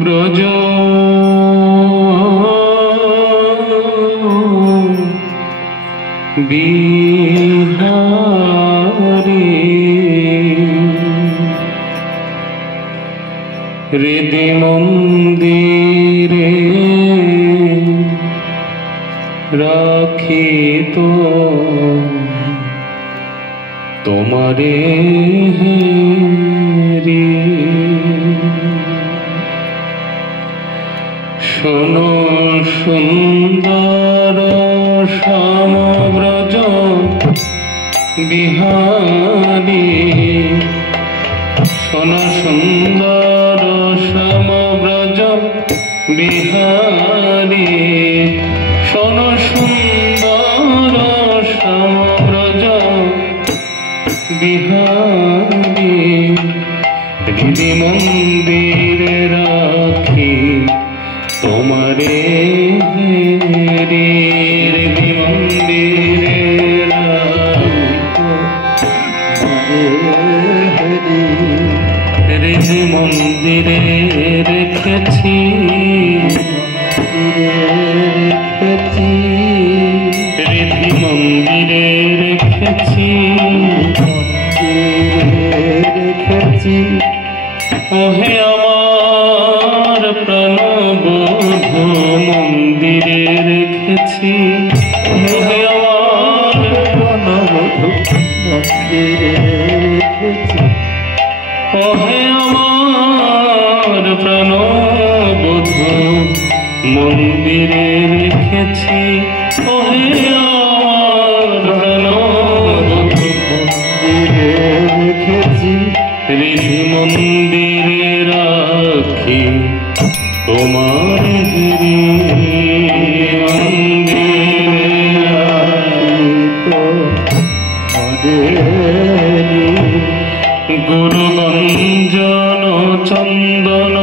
ব্রজ বিহারী হৃদি মন্দিরে রাখিত তোমারে হেরি। শোনো সুন্দর শ্যামব্রজ বিহারী, শোনো সুন্দর শ্যামব্রজ বিহারী, শোনো সুন্দর শ্যামব্রজ বিহারী, হৃদি মন্দিরে রাখি তোমারে হেরি। হৃদি মন্দিরে হৃদি মন্দিরে রেখেছি, হৃদি মন্দিরে রেখেছি, ওহে আমার প্রাণবধূ মন্দিরে রেখেছি, ওহে আমার প্রাণবধূ মন্দিরে রেখেছি, ওহে আমার প্রাণবধূ মন্দিরে রেখেছি, ওহে আমার প্রাণবধূ মন্দিরে রেখেছি, হৃদি মন্দিরে রাখি তোমার হেরি। গুরুগঞ্জন চন্দন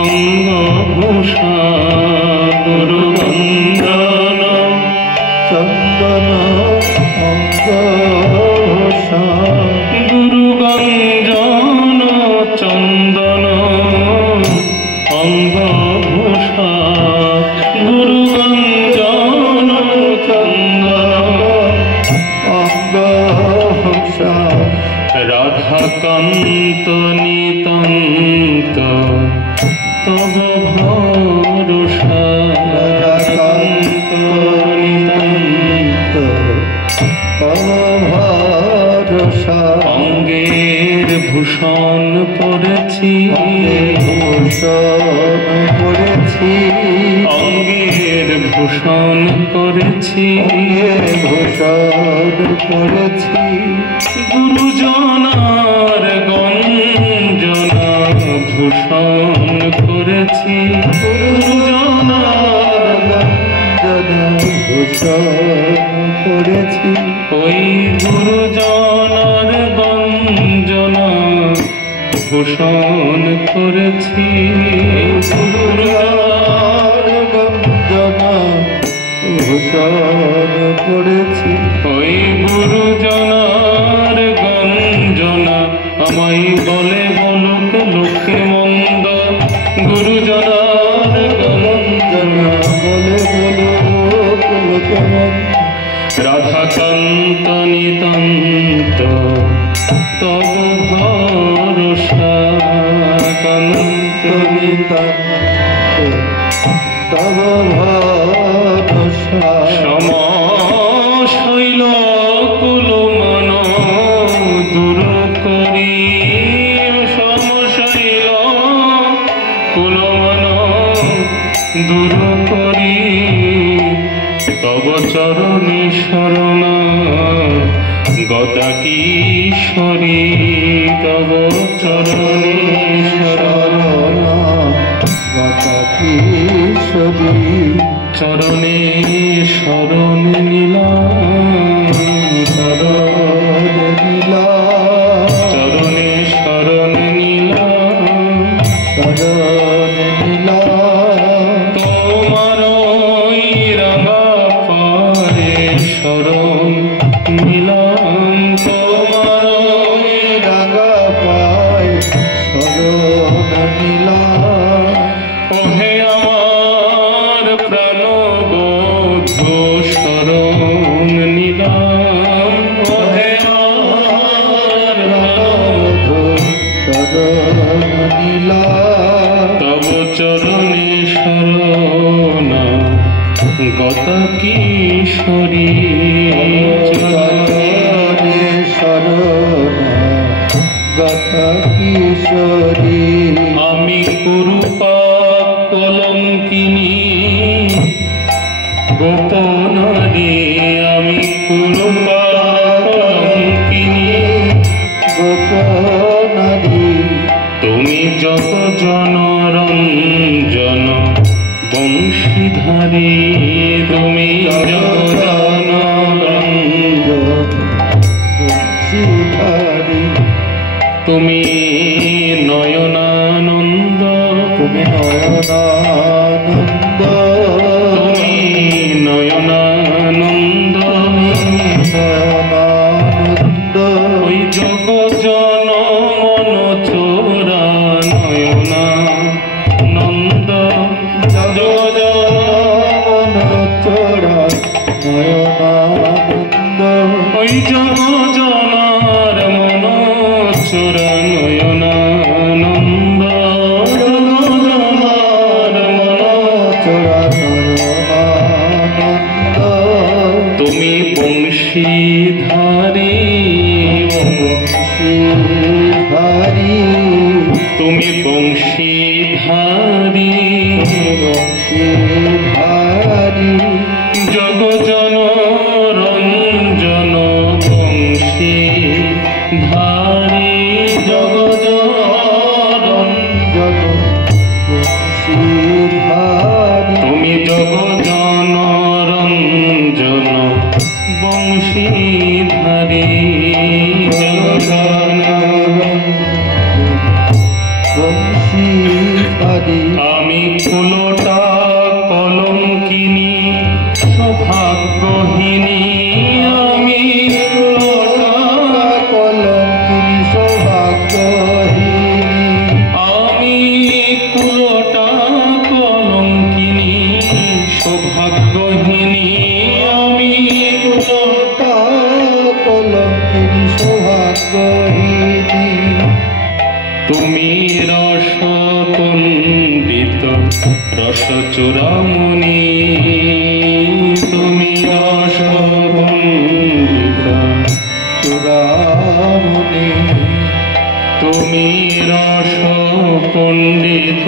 অঙ্গভূষা, গুরুগঞ্জন চন্দন অঙ্গভূষা, গুরুগঞ্জন চন্দন অঙ্গভূষা, গুরুগঞ্জন চন্দন অঙ্গভূষা, রাধাকান্ত নিতান্ত তব ভরসা, রাধাকান্ত নিতান্ত তব ভরসা, অঙ্গের ভূষণ পরেছি, ভূষণ পরেছি, অঙ্গের ভূষণ করেছি, ভূষণ করেছি, গুরুজনার গঞ্জনা ভূষণ করেছি, গুরুজনার গঞ্জনা ভূষণ করেছি, ওই গুরুজনার গঞ্জনা ভূষণ করেছি, গুরুজনার গঞ্জনা ভূষণ করেছি, ওই গুরুজনার গঞ্জনা আমায় বলে বলুক লোকে মন্দ, গুরুজনার গঞ্জনা বলে বলুক লোকে মন্দ, রাধাকান্ত নিতান্ত তব ভরসা, কান্ত নিতান্ত তব ভরসা, সমশৈল কুলমন দূর করি, সমশৈল কুলমন দূর করি, তব চরণে শরণ গদাকিশোরী, তব চরণে শরণ গদাকিশোরী, চরণে শরণ নিলাম, শরণ নিলাম, চরণে শরণ নিলাম, শরণ নীলা তব চরণে শরণ গত কিশোরী চরণে শরণ গত কিশোরী আমি কুরুপাপ কলঙ্কিনী গোপনারী আমি কুরুপাপ কলঙ্কিনী গোপনারী তুমি যত জনরঞ্জন বংশীধারী তুমি বংশীধারী তুমি নয়নানন্দ তুমি নয়নানন্দ তুমি নয়নানন্দ নয়নানন্দ ওই জগজন মন চোরা নয়নানন্দ জগজন চোরা নয়নানন্দ ওই জগজনার মন চোরা নয়নানন্দ জগজনার মন চোরা নয়নানন্দ তুমি বংশীধারী বংশীধারী তুমি বংশীধারী বংশীধারী জগজন রঞ্জন বংশীধারী জগজন বংশীধারী তুমি জগজন রঞ্জন বংশীধারী জগজন বংশীধারী আমি কুলোটা কলঙ্কিনী সৌভাগ্যহীনী আমি কুলোটা কলঙ্কিনী সৌভাগ্যহীনী আমি কুলোটা কলঙ্কিনী সৌভাগ্যহীনী আমি কুলোটা কলঙ্কিনী সৌভাগ্যহীনী তুমি রস পণ্ডিত রস চূড়ামণি তুমি রস পণ্ডিত চূড়ামণি তুমি রস পণ্ডিত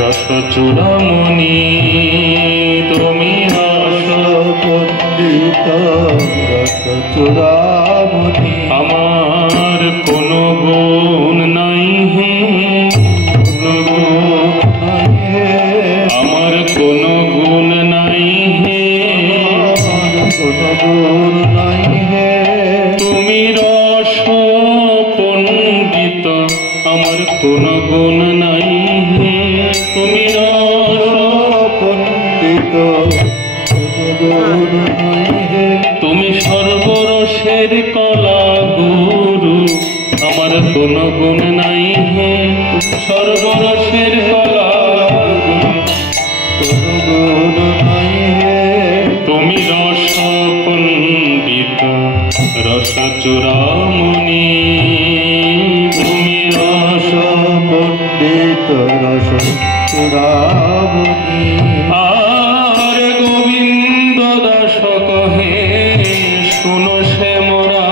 রস চূড়ামণি তুমি রস পণ্ডিত রস চূড়ামণি আমার কোনো গুণ নাই হে কোনো গুণ আমার কোনো গুণ নাই হে কোনো গুণ নাই হে তুমি রস পণ্ডিত আমার কোনো গুণ নাই হে তুমি রস পণ্ডিত কোনো গুণ নাই হে তুমি সর্বরসের কলা গুরু আমার কোনো গুণ নাই হে সর্বরসের কলা কোনো গুণ নাই হে তুমি রস পণ্ডিত রস চূড়ামণি তুমি রস পণ্ডিত রস চূড়ামণি আর গোবিন্দ দাস কহে শুনো সে মোরা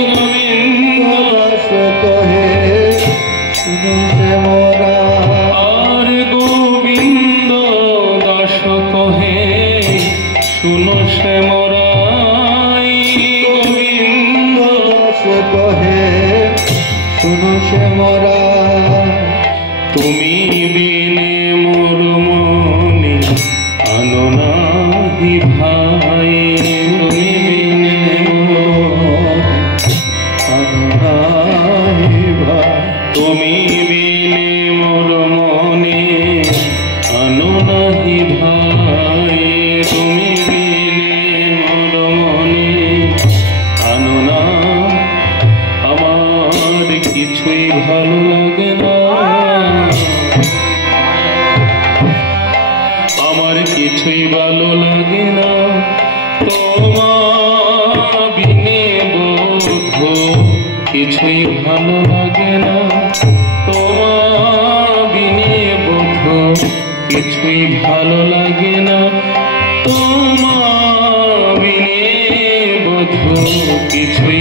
গোবিন্দ রস কহে শুনো সে মোরা আর গোবিন্দ দাস কহে শুনো সে মোরা গোবিন্দ রস কহে শুনো সে মোরা তুমি বিনে মোর মনে আনো নাহি ভাই তুমি বিনে তুমি বিনে মোর মনে আনো নাহি ভাই তুমি বিনে মোর মনে আনো না আমার কিছুই ভালো লাগে না আমার কিছুই ভালো লাগে না কিছুই ভালো লাগে না, তোমার বিনে বধূ কিছুই ভালো লাগে না, তোমার বিনে বধূ কিছুই